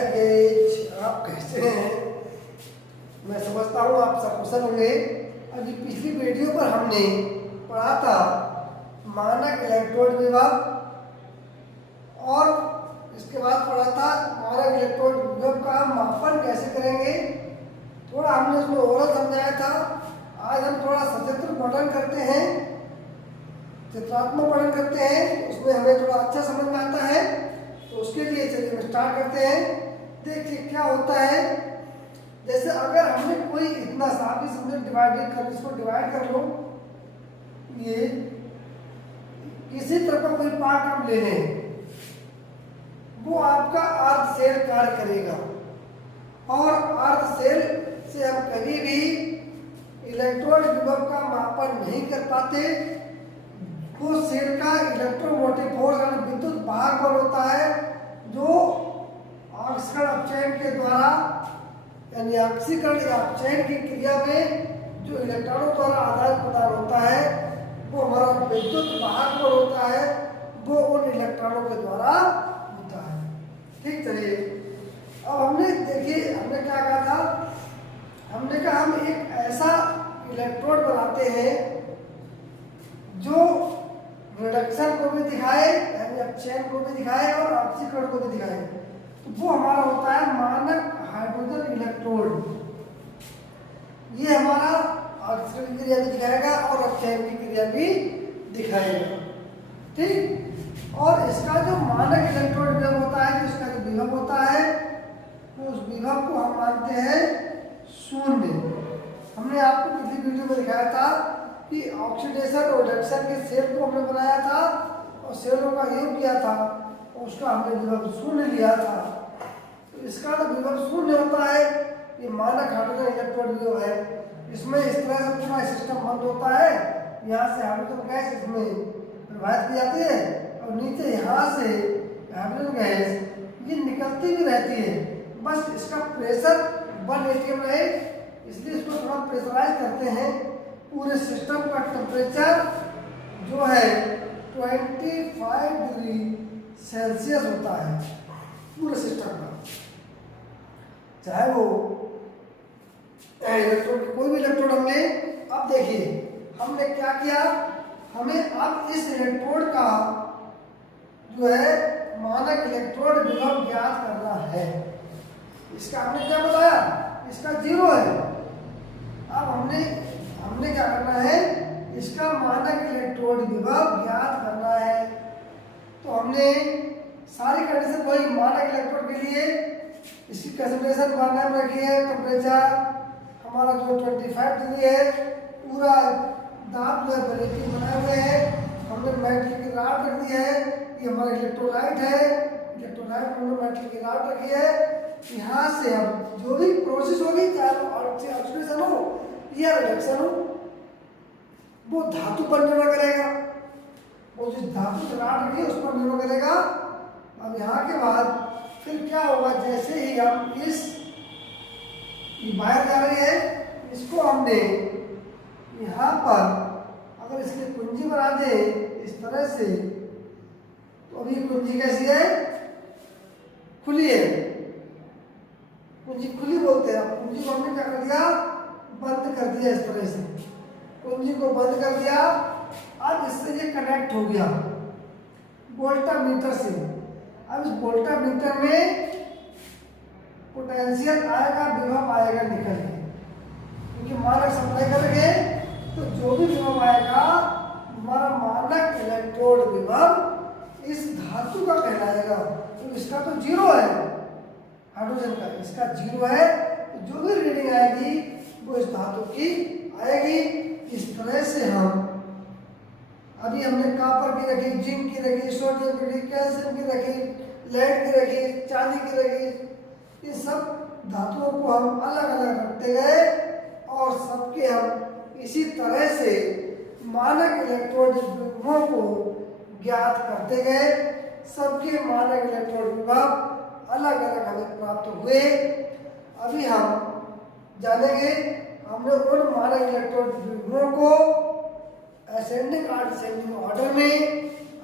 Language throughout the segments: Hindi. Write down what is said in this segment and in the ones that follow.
बैगेज आप कैसे हैं? मैं समझता हूँ आप सब कुशल होंगे। अभी पिछली वीडियो पर हमने पढ़ा था मानक इलेक्ट्रोड विभव और इसके बाद पढ़ा था मानक इलेक्ट्रोड विभव का मापन कैसे करेंगे। थोड़ा हमने उसमें ओरल समझाया था। आज हम थोड़ा सचित्र पठन करते हैं, चित्रात्मक पठन करते हैं, उसमें हमें थोड़ा अच्छा समझ में आता है। तो उसके लिए चलिए हम स्टार्ट करते हैं। देखिए क्या होता है, जैसे अगर हमने कोई इतना सा भी समझो डिवाइडेड कर, इसको डिवाइड कर लो, ये किसी तरह का कोई पार्ट हम ले लें, वो आपका अर्ध सेल कार्य करेगा। और अर्ध सेल से हम कभी भी इलेक्ट्रोड विभव का मापन नहीं कर पाते। वो सेल का इलेक्ट्रोमोटिव फोर्स यानी विद्युत वाहक बल होता है, जो ऑक्सीकरण अपचयन के द्वारा यानी ऑक्सीकरण या अपचयन की क्रिया में जो इलेक्ट्रॉनों द्वारा आदान प्रदान होता है, वो हमारा विद्युत वाहक बल होता है, वो उन इलेक्ट्रॉनों के द्वारा होता है। ठीक, चलिए अब हमने देखिए हमने क्या कहा था, हमने कहा हम एक ऐसा इलेक्ट्रोड बनाते हैं जो रिडक्शन को भी दिखाए यानी अपचयन को भी दिखाए और ऑक्सीकरण को भी दिखाए। तो वो हमारा होता है मानक हाइड्रोजन इलेक्ट्रोड। ये हमारा ऑक्सीकरण की क्रिया भी दिखाएगा और अपचयन की क्रिया भी दिखाएगा। ठीक, और इसका जो मानक इलेक्ट्रोड विभव होता है, जो इसका जो विभव होता है, तो उस विभव को हम मानते हैं शून्य। हमने आपको पिछली वीडियो में दिखाया था कि ऑक्सीडेशन और रिडक्शन के सेल को हमने बनाया था और सेलों का योग किया था और उसका हमने विभव शून्य लिया था। तो इसका तो विभव शून्य होता है, ये मानक हाइड्रोजन इलेक्ट्रोड विभव है। इसमें इस तरह से पूरा सिस्टम बंद होता है, यहाँ से हाइड्रोजन गैस इसमें प्रवाहित की जाती है और नीचे यहाँ से हाइड्रोजन गैस ये निकलती भी रहती है। बस इसका प्रेशर 1 atm रहे, इसलिए इसको थोड़ा प्रेशराइज करते हैं। पूरे सिस्टम का टेम्परेचर जो है 25 डिग्री सेल्सियस होता है पूरे सिस्टम का, चाहे वो इलेक्ट्रोड कोई भी इलेक्ट्रोड हम ले। अब देखिए हमने क्या किया, हमें अब इस इलेक्ट्रोड का जो है मानक इलेक्ट्रोड विभव ज्ञात करना है। इसका हमने क्या बताया, इसका 0 है। अब हमने क्या करना है, इसका मानक इलेक्ट्रोड विभव ज्ञात करना है। तो हमने सारी कंडीशन वही मानक इलेक्ट्रोड के लिए इसकी कंसंट्रेशन मानक में रखी है, टेम्परेचर हमारा जो 25 डिग्री है, पूरा दाब जो है ब्रेकिंग बनाए हुए हैं, हमने मेटल की रॉड रख दी है, ये हमारा इलेक्ट्रोलाइट है, इलेक्ट्रोलाइट हमने मेटल की रॉड रखी है। यहाँ से हम जो भी प्रोसेस होगी, चाहे ऑक्सीडेशन हो या रिडक्शन हो, वो धातु पर निर्भर करेगा, वो जिस धातु से रॉड रखी है उस पर निर्भर करेगा। अब यहाँ के बाद फिर क्या होगा, जैसे ही हम इस बाहर जा रही है, इसको हमने यहाँ पर अगर इसकी कुंजी बना दे इस तरह से, तो अभी कुंजी कैसी है, खुली है, कुंजी खुली बोलते हैं। कुंजी को हमने क्या कर दिया, बंद कर दिया। इस तरह से कुंजी को बंद कर दिया। अब इससे ये कनेक्ट हो गया वोल्टामीटर से। अब इस वोल्टामीटर में पोटेंशियल आएगा, विभव आएगा निकल के, क्योंकि मानक सप्लाई करेंगे तो जो भी विभव आएगा हमारा मानक इलेक्ट्रोड विभव इस धातु का कहलाएगा। तो इसका तो 0 है हाइड्रोजन का, इसका 0 है, तो जो भी रीडिंग आएगी वो इस धातु की आएगी। इस तरह से हम अभी हमने कॉपर की रखी, जिंक की रखी, सोडियम की रखी, कैल्शियम की रखी, लेड की रखी, चांदी की रखी, इन सब धातुओं को हम अलग अलग रखते गए और सबके हम इसी तरह से मानक इलेक्ट्रोड विभवों को ज्ञात करते गए। सबके मानक इलेक्ट्रोड विभव अलग अलग हमें प्राप्त हुए। अभी हम जानेंगे, हमने उन मानक इलेक्ट्रोड विभवों को असेंडिंग और डिसेंडिंग ऑर्डर में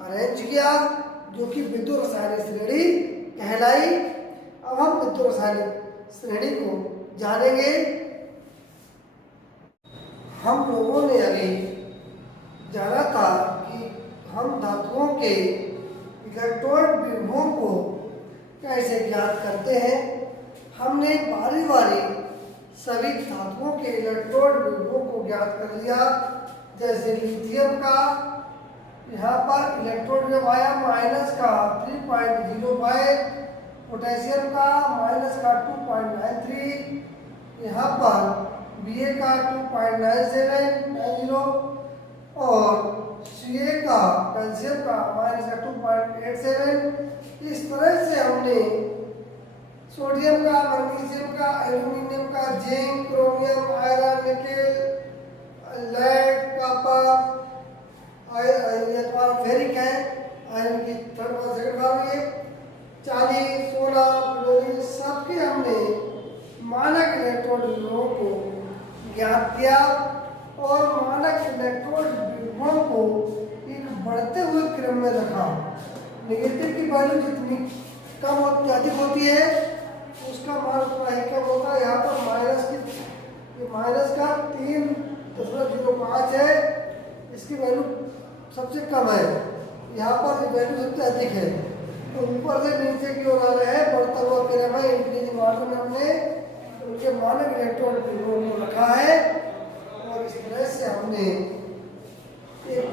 अरेंज किया, जो कि विद्युत रासायनिक श्रेणी कहलाई। अब हम विद्युत रासायनिक श्रेणी को जानेंगे। हम लोगों ने अभी जाना था कि हम धातुओं के इलेक्ट्रॉन विभवों को कैसे ज्ञात करते हैं। हमने बारी बारी सभी धातुओं के इलेक्ट्रॉन विभवों को ज्ञात कर लिया। जैसे लिथियम का यहाँ पर इलेक्ट्रॉन विभव आया माइनस का 3.05, पोटेशियम का माइनस का 2.93, यहाँ पर Ba का 2.9790 और Ca का कैल्शियम का माइनस का 2.87। इस तरह से हमने सोडियम का, मैग्नीशियम का, एल्यूमिनियम का, zinc, chromium, iron, nickel, lead, copper, ये तुम्हारा फेरिक है, आयरन की थर्ड और सेकंड फॉर्म, ये चांदी, सोना, क्लोरीन, सबके हमने मानक इलेक्ट्रॉन विभवों को ज्ञात किया और मानक इलेक्ट्रॉन विभवों को एक बढ़ते हुए क्रम में रखा। नेगेटिव की वैल्यू जितनी कम होती अधिक होती है उसका मान उतना ही कम होता है। यहाँ पर माइनस का 3.05 है, इसकी वैल्यू सबसे कम है, यहाँ पर वैल्यू सबसे अधिक है। तो ऊपर से नीचे की ओर आ रहे हैं, बढ़ता हुआ क्रम है। इंक्रीजिंग ऑर्डर में हमने उनके मानक इलेक्ट्रॉन विभवों को रखा है और इस तरह से हमने एक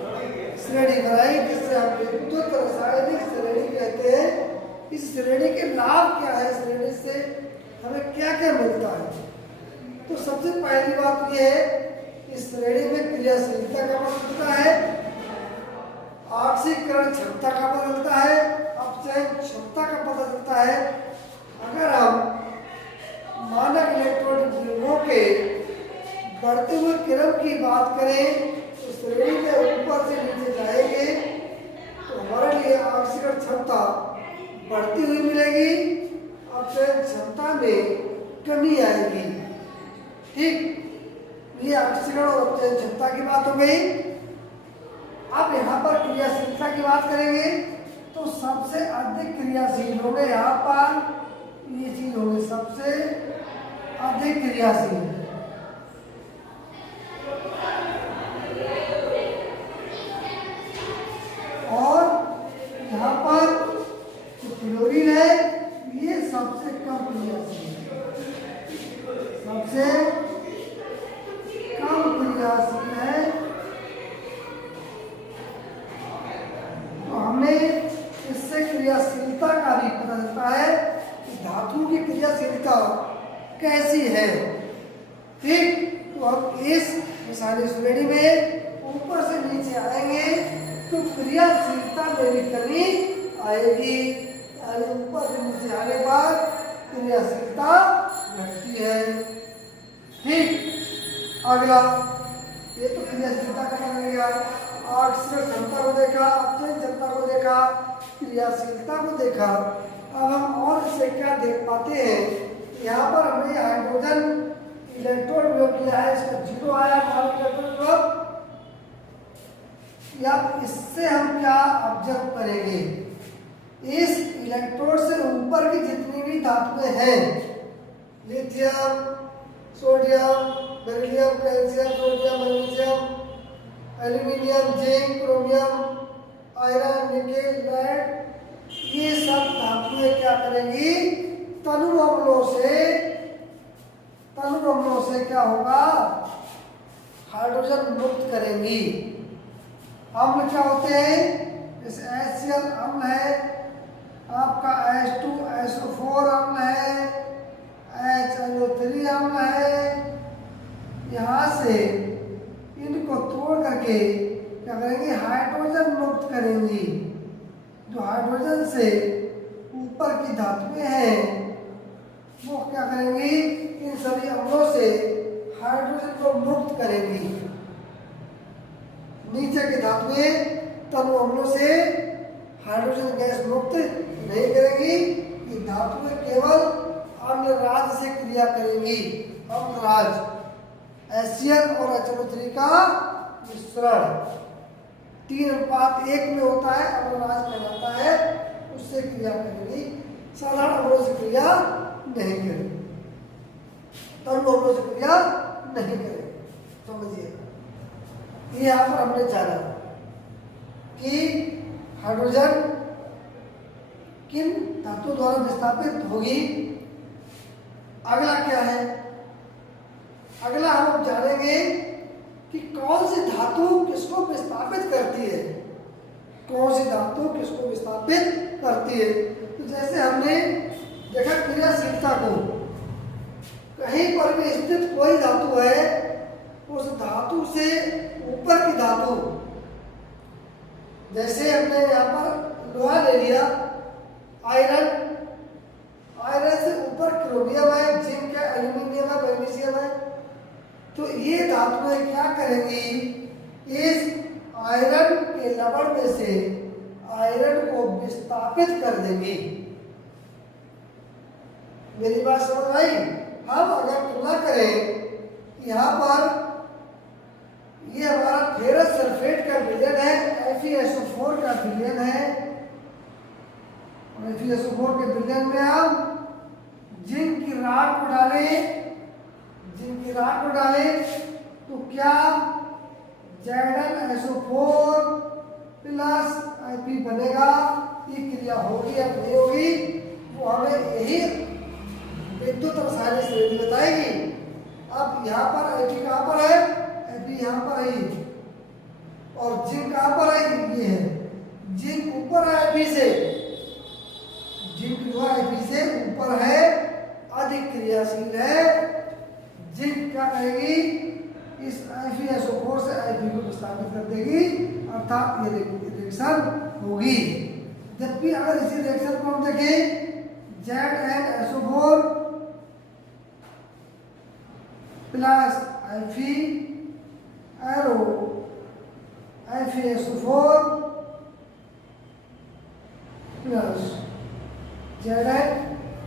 श्रेणी बनाई जिससे हम विद्युत रासायनिक श्रेणी कहते हैं। इस श्रेणी के लाभ क्या है, श्रेणी से हमें क्या क्या मिलता है। तो सबसे पहली बात यह है इस श्रेणी में क्रियाशीलता का पता चलता है, ऑक्सीकरण क्षमता का पता चलता है, अपचयन क्षमता का पता चलता है। अगर हम मानक इलेक्ट्रॉन विभवों के बढ़ते हुए क्रम की बात करें तो श्रेणी में ऊपर से नीचे जाएंगे तो हमारे लिए ऑक्सीकरण क्षमता बढ़ती हुई मिलेगी, अपचयन क्षमता में कमी आएगी। ठीक, ये ऑक्सीकरण और अपचयन क्षमता की बात हो गई। अब यहाँ पर क्रियाशीलता की बात करेंगे तो सबसे अधिक क्रियाशील होंगे यहाँ पर ये चीज होगी सबसे अधिक क्रियाशील। और यहाँ पर क्लोरीन है ये सबसे कम क्रियाशील है, सबसे कम क्रियाशील है। तो हमें इससे क्रियाशीलता का भी पता चलता है कि धातु की क्रियाशीलता कैसी है। ठीक, तो हम इस रासायनिक श्रेणी में ऊपर से नीचे आएंगे तो क्रियाशीलता में भी कमी आएगी, यानी ऊपर से नीचे आने पर क्रियाशीलता घटती है। ठीक, अगला ये तो क्रियाशीलता का पता गया, ऑक्सीकरण क्षमता को देखा, अपचयन क्षमता को देखा, क्रियाशीलता को देखा। अब हम और इससे क्या देख पाते हैं, यहाँ पर हमने हाइड्रोजन इलेक्ट्रॉन विभव किया है, इसका 0 आया मानक इलेक्ट्रॉन विभव। या इससे हम क्या ऑब्जर्व करेंगे, इस इलेक्ट्रोड से ऊपर की जितनी भी धातुएं हैं, lithium, sodium, beryllium, calcium, sodium, magnesium, aluminium, zinc, chromium, iron, nickel, lead, ये सब धातुएं क्या करेंगी, तनु अम्लों से क्या होगा, हाइड्रोजन मुक्त करेंगी। अम्ल क्या होते हैं, जैसे HCl अम्ल है, आपका H2SO4 अम्ल है, HNO3 अम्ल है। यहाँ से इनको तोड़ करके क्या करेंगे, हाइड्रोजन मुक्त करेंगी। जो हाइड्रोजन से ऊपर की धातुएं हैं वो क्या करेंगी, इन सभी अम्लों से हाइड्रोजन को मुक्त करेंगी। नीचे की धातुएं तनु अम्लों से हाइड्रोजन गैस मुक्त नहीं करेंगी, ये धातुएं केवल अम्लराज से क्रिया करेंगी। अम्लराज HCl और HNO3 का मिश्रण 3:1 में होता है, अम्लराज कहलाता है, उससे क्रिया करेंगी, साधारण अम्लों से क्रिया नहीं करे, तरल अवरों से क्रिया नहीं करे। समझिए, ये यहाँ पर हमने जाना कि हाइड्रोजन किन धातु द्वारा विस्थापित होगी। अगला क्या है? अगला हम जानेंगे कि कौन सी धातु किसको विस्थापित करती है, कौन सी धातु किसको विस्थापित करती है। तो जैसे हमने देखा क्रियाशीलता को, कहीं पर भी स्थित कोई धातु है, उस धातु से ऊपर की धातु, जैसे हमने यहाँ पर लोहा ले लिया, आयरन, आयरन से ऊपर क्रोमियम है, जिंक है, एल्यूमिनियम है, मैग्नीशियम है, तो ये धातुएं क्या करेंगी, इस आयरन के लवण में से आयरन को विस्थापित कर देंगी। मेरी बात समझ आई? हम अगर तुलना करें, यहाँ पर ये हमारा फेरस सल्फेट का विलयन है, FeSO4 का विलयन है, और FeSO4 के विलयन में हम जिंक की राड को डालें, जिंक की राड को डालें तो क्या ZnSO4 प्लस Fe बनेगा। ये क्रिया होगी या नहीं होगी, वो हमें यही विद्युत रासायनिक श्रेणी बताएगी। अब यहाँ पर Fe कहाँ पर है, Fe यहाँ पर है, और जिंक कहाँ पर है, ये है, जिंक ऊपर है Fe से, जिंक जो है Fe से ऊपर है, अधिक क्रियाशील है। जिंक क्या करेगी, इस FeSO4 से Fe को विस्थापित कर देगी, अर्थात ये रिएक्शन होगी। जबकि अगर इसी रिएक्शन को हम देखें, ZnSO4 plus Fe arrow FeSO4 plus Zn,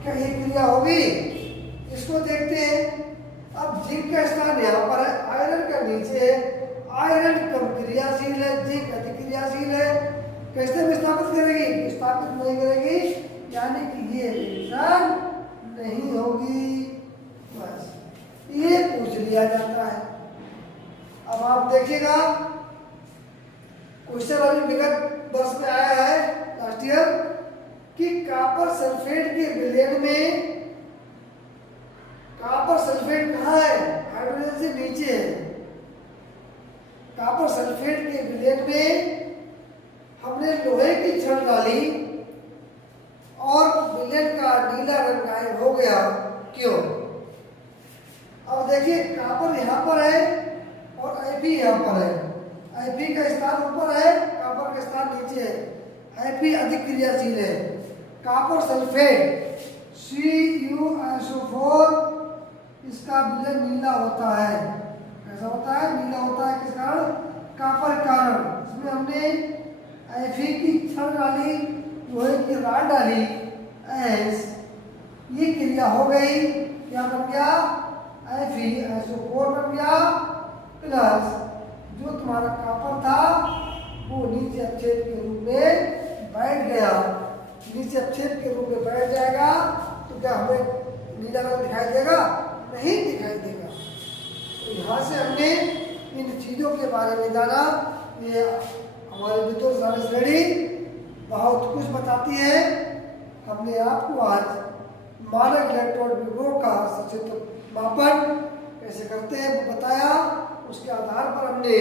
क्या ये क्रिया होगी? इसको देखते हैं। अब जिंक का स्थान यहाँ पर है, आयरन का नीचे है, आयरन कम क्रियाशील है, जिंक अधिक क्रियाशील है, कैसे विस्थापित करेगी, विस्थापित नहीं करेगी, यानी कि ये रिएक्शन नहीं होगी। बस ये पूछ लिया जाता है। अब आप देखिएगा, क्वेश्चन अभी विगत वर्ष में आया है, लास्ट ईयर, कि कॉपर सल्फेट के विलयन में, कॉपर सल्फेट कहाँ है, हाइड्रोजन से नीचे है, कॉपर सल्फेट के विलयन में हमने लोहे की छड़ डाली और विलयन का नीला रंग गायब हो गया, क्यों? अब देखिए, कॉपर यहाँ पर है और Fe यहाँ पर है, Fe का स्थान ऊपर है, कॉपर का स्थान नीचे है, Fe अधिक क्रियाशील है। कॉपर सल्फेट CuSO4, इसका विलयन नीला होता है। कैसा होता है? नीला होता है। किस कारण? कॉपर कारण। इसमें हमने Fe की छड़ डाली, लोहे की राड डाली, ये क्रिया हो गई, क्या बन गया, FeSO4 बन गया, प्लस जो तुम्हारा कॉपर था वो नीचे अपछेद के रूप में बैठ गया। नीचे अपछेद के रूप में बैठ जाएगा तो क्या हमें नीला रंग दिखाई देगा? नहीं दिखाई देगा। तो यहाँ से हमने इन चीज़ों के बारे में जाना। ये हमारे विद्युत रासायनिक श्रेणी बहुत कुछ बताती है। हमने आपको आज मानक इलेक्ट्रोड विभव का सचित्र मापन कैसे करते हैं वो बताया। उसके आधार पर हमने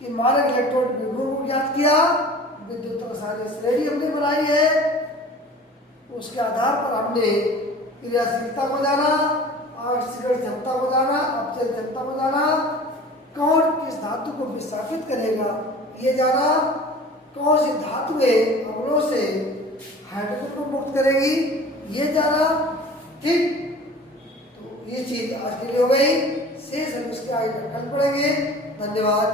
कि मानक इलेक्ट्रोड विभव को ज्ञात किया, विद्युत रासायनिक श्रेणी हमने बनाई है। उसके आधार पर हमने क्रियाशीलता को जाना, आवेशित क्षमता को जाना, अपचय क्षमता को जाना, कौन किस धातु को विस्थापित करेगा ये जाना, कौन सी धातुएं अवरों से हाइड्रोजन को मुक्त करेगी ये जाना। ठीक, तो ये चीज आज के लिए हो गई। शेष हम इसके आगे कल पढ़ेंगे। धन्यवाद।